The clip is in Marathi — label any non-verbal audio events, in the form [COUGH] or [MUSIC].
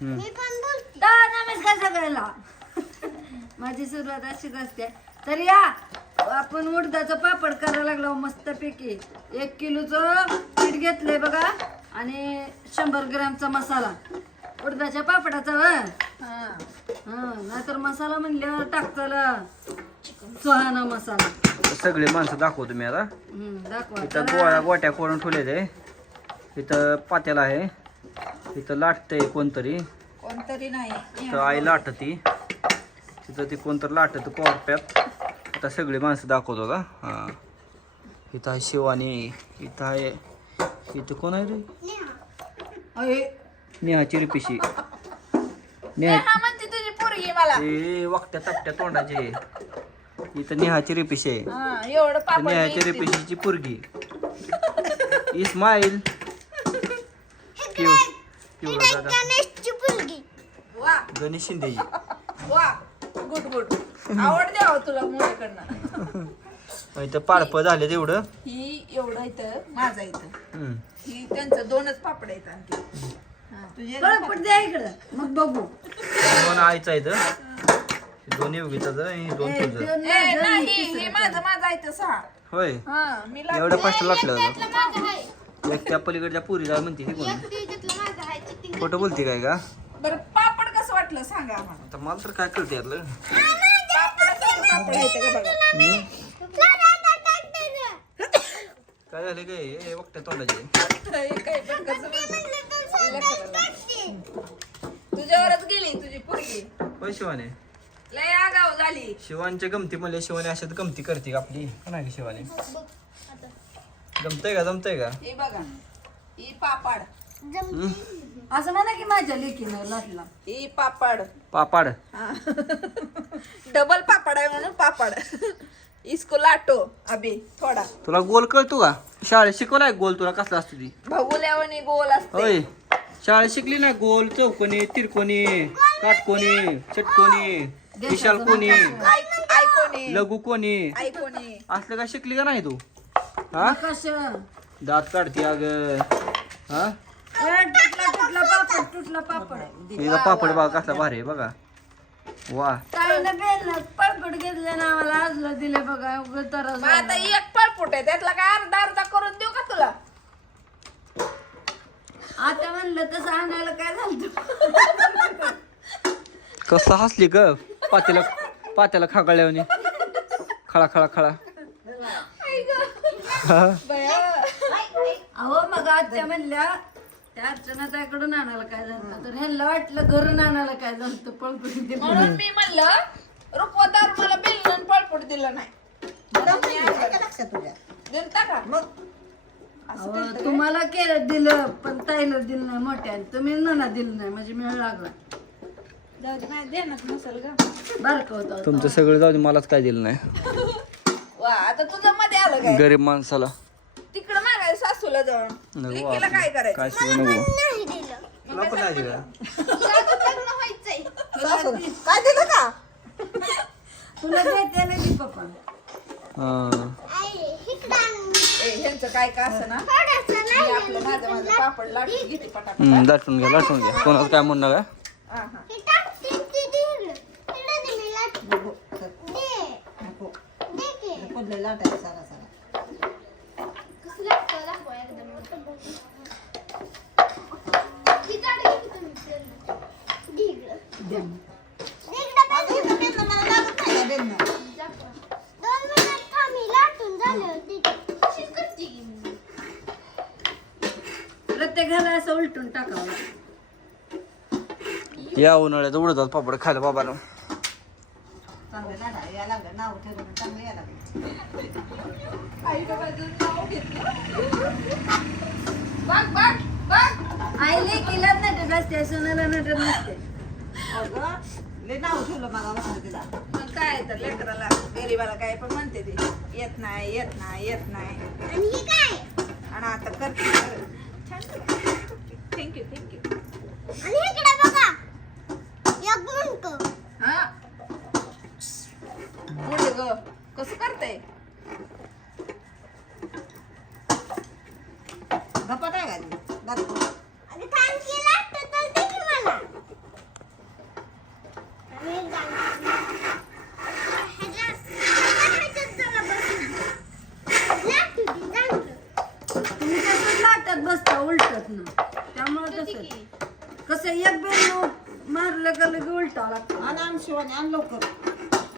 तर नमस्कार सगळ्याला माझी सुरुवात अशीच असते. तर या आपण उडदाचं पापड करायला लागलो मस्तपैकी. एक किलोचं पीठ घेतलंय बघा आणि शंभर ग्रॅमचा मसाला. उडदाच्या पापडाचा व हा. नाहीतर मसाला म्हणल्यावर टाकताला सुहाना मसाला. सगळे माणसं दाखवतो मी आता. हम्म, दाखवा. इथं गोळ्या गोट्या करून ठेवले ते इथं पात्याला आहे. इथं लाटतंय कोणतरी. कोणतरी नाही. इथं आई लाटती. तिथं ती कोणतरी लाटत कोरप्यात. आता सगळी माणसं दाखवतो का? हां. इथं आहे शिवानी. इथं आहे इथं कोण आहे रे? नेहाची रिपिशी नेहा तपट्या तोंडाचे. इथं नेहाची रिपिशी आहे. तर नेहाची रिपिशीची पोरगी. इस्माईल. पिवळा दादा गणेशची मुलगी वा. गणेश शिंदेजी वा. Good good. आवड द्यावं तुला मुलीकडनं. मग इथं पाडपं झाले तेवढं ही एवढं इथं माझा इथं. हम्म. ही त्यांचं दोनच पापड आहेत आणखी हा, तुझे पळपट द्या इकडं. मग बघू. दोन आईचा इथं हे. दोन योगीचा जर आणि हे दोन ए, तुझं दोन ए, नाही, हे माझं माझा होय. हा मी एवढं फास्ट लागलं होतं माझं आहे. एक त्या पलीकडच्या पुरीला म्हणते ती कोण तिच्यातलं माझं आहे चिटिंग खोटं बोलते काय का? बरं पापड कसं वाटलं सांगा आम्हाला. आता मला तर काय कळते यातलं. पापडासारखं पापड आहे का बघा. काय झालं काय? हे वक्त्या तोंडाचे. हे काय पण कसं तुझ्यावरच गेली तुझी पोरगी. होय शिवाने. लय आगाव झाली. शिवांच्या गमती म्हणले शिवाने अशात गमती करते का आपली? का नाही शिवाने? जमतंय का जमतंय का? हे बघा ही पापड? असं म्हणा की माझ्या लेकीनं लाटला. ही पापड. पापाड. डबल पापड आहे म्हणून पापड. इसको लाटो अभि थोडा. तुला गोल कळतो का? शाळेत शिकवलाय गोल तुला कसला असतो ती? भगुल्यावानी गोल असते. होय. शाळेत शिकली ना गोल चौकोनी तिरकोनी काटकोनी चटकोनी विशाल कोणी आयकोनी लघु कोणी. आयकोनी असलं काय शिकली का नाही तू? हा? कसं दात काढते अग. हा? तुटला तुटला पापड तुटला पापड. तिचा पापड बघा कसला भारी आहे बघा. वा. ताईनं बेलनं पळपट घेतलं ना आम्हाला आजला दिले बघा उगाच तरस मग आता एक पळपुट आहे त्यातला काय अर्धा अर्धा करून देऊ का तुला? आता म्हणलं तसं आणायला काय झालं कसं हसली ग? पात्याला पात्याला खागळल्याने खळा खळा खळा. हा? अहो मग आत्या म्हणल्या त्या अर्चना ताईकडून आणायला काय झालं? तर ह्यांना वाटलं घरून आणायला काय झालं पळपट दिलं म्हणून मी म्हणलं रुपवतार मला बिल पळपुट दिलं नाही. म्हणून मी आणलं. दिलता का? अहो, तुम्हाला केलं दिलं पण ताईला दिलं नाही मोठ्या तुम्ही नना दिलं नाही म्हणजे मेळ लागला. जाऊ दे, नाही देणार नसेल का बारक होतं तुमचं सगळं जाऊ दे मलाच काय दिलं नाही. [LAUGHS] वा आता तुझं मध्ये आलं काय? गरीब माणसाला. जाऊन. लेकीला काय करायचं? काय सुद्धा नको. नाही दिलं. तुला पण नाही दिलं. लग्न व्हायचंय. काय दिलं का? तुला पप्पा? हा. ए, ह्यांचं काय का असं ना? मी आपलं माझं माझं पापड लाटून घेते पटापट. हम्म, लाटून घ्या लाटून घ्या. कोणाचं काय म्हणणं का हा हा. हे टाक, ते- ते दे इकडं. इकडं दे मी लाटतो. दे. दे की. कसं लागतं दाखवा एकदम. ती काढ की तुम्ही पेन. दे इकडं. दे इकडं पेन. दाखवा. दोन मिनिट थांब, ही लाटून झाल्यावर देते. अशीच करते की मी. प्रत्येकाला असं उलटून टाकावं. या उन्हाळ्यात उडतात पापड खायला बाबाला. आईला माझं नाव घेतलं. बघ बघ बघ. नटत असते सोनाला नटत नसते मग काय तर लेकराला गरीबाला काय पण म्हणते ते. येत नाही येत नाही येत नाही. आणि ही काय? आणि आता करते छान थँक्यू थँक्यू आणि इकडे बघा. एक मुंडकं. हा. ग कसं करते तुम्ही तसंच बसता उलटत ना. त्यामुळे तसं कसं एक बेल मारलं का लगे उलटा लागतो. आणि आमशिवाने आणि लवकर.